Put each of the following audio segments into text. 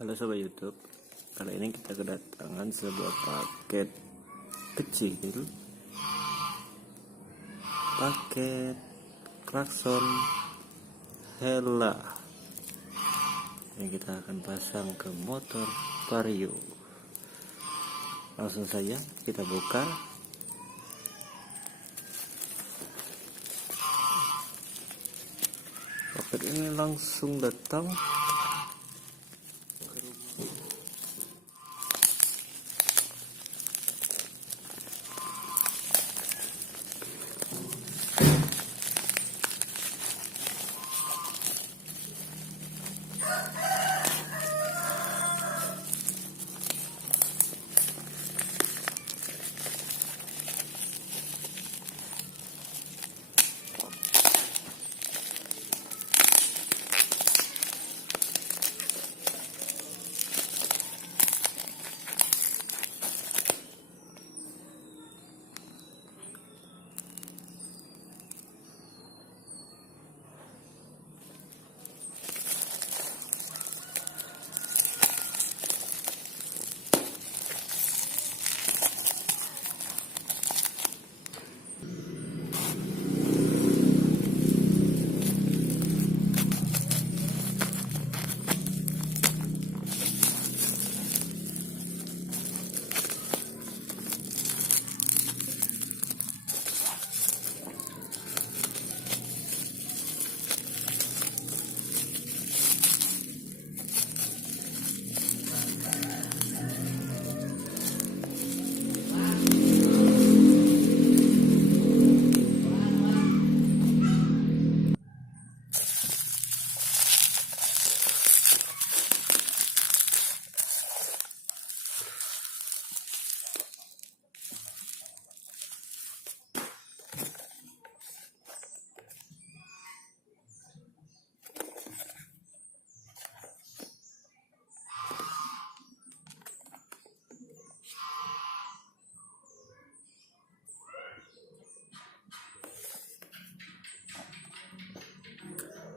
Halo Sobat YouTube, kali ini kita kedatangan sebuah paket kecil, paket klakson Hella yang kita akan pasang ke motor Vario. Langsung saja kita buka. Paket ini langsung datang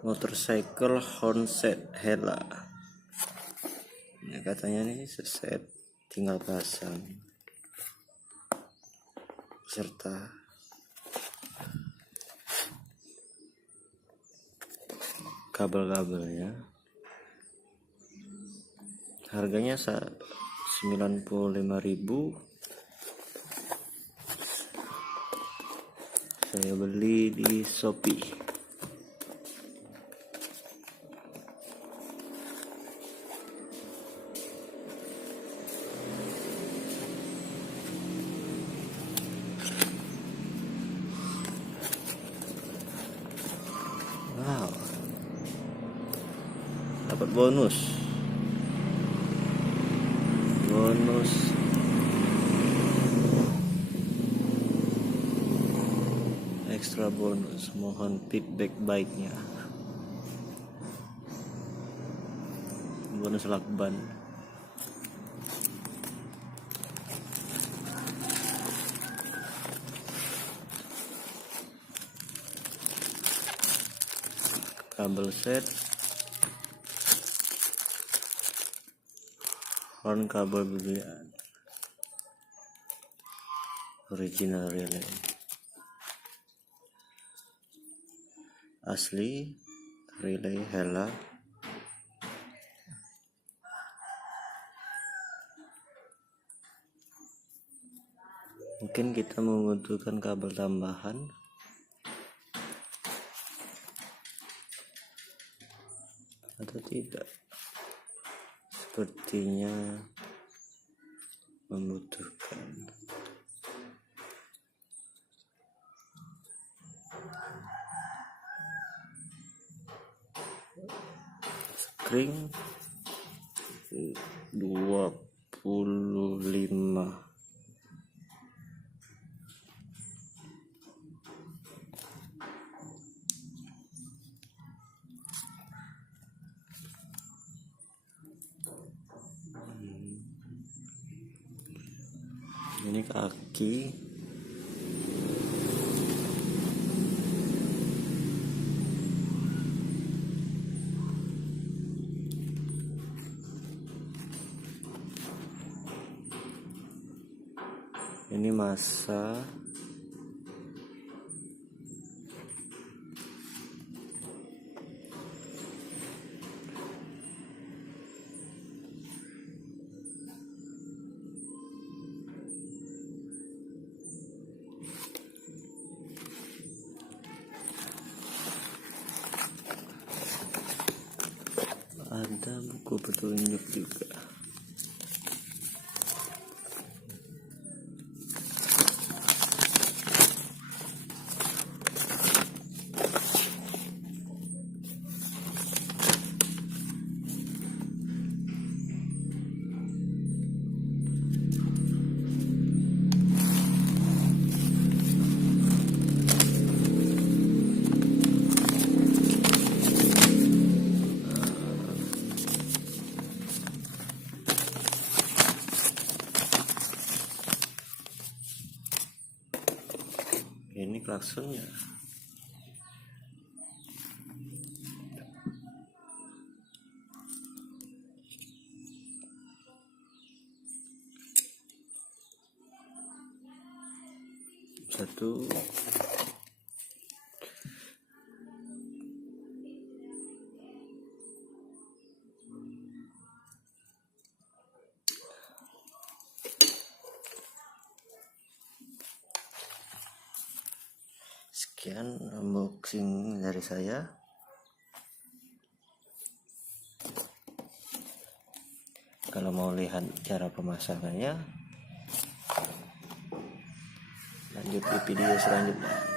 motorcycle Hornset Hella. Ya, katanya nih seset, tinggal pasang serta kabel-kabelnya. Harganya 95.000. Saya beli di Shopee. Wow, dapat bonus ekstra bonus. Mohon feedback baiknya. Bonus lakban. Kabel set, horn kabel biliar, original relay asli relay Hella. Mungkin kita membutuhkan kabel tambahan atau tidak, sepertinya membutuhkan. Spring 25. Ini kaki Ini masa ada buku petunjuk juga. Ini klaksonnya. Satu. Sekian unboxing dari saya. Kalau mau lihat cara pemasangannya, lanjut di video selanjutnya.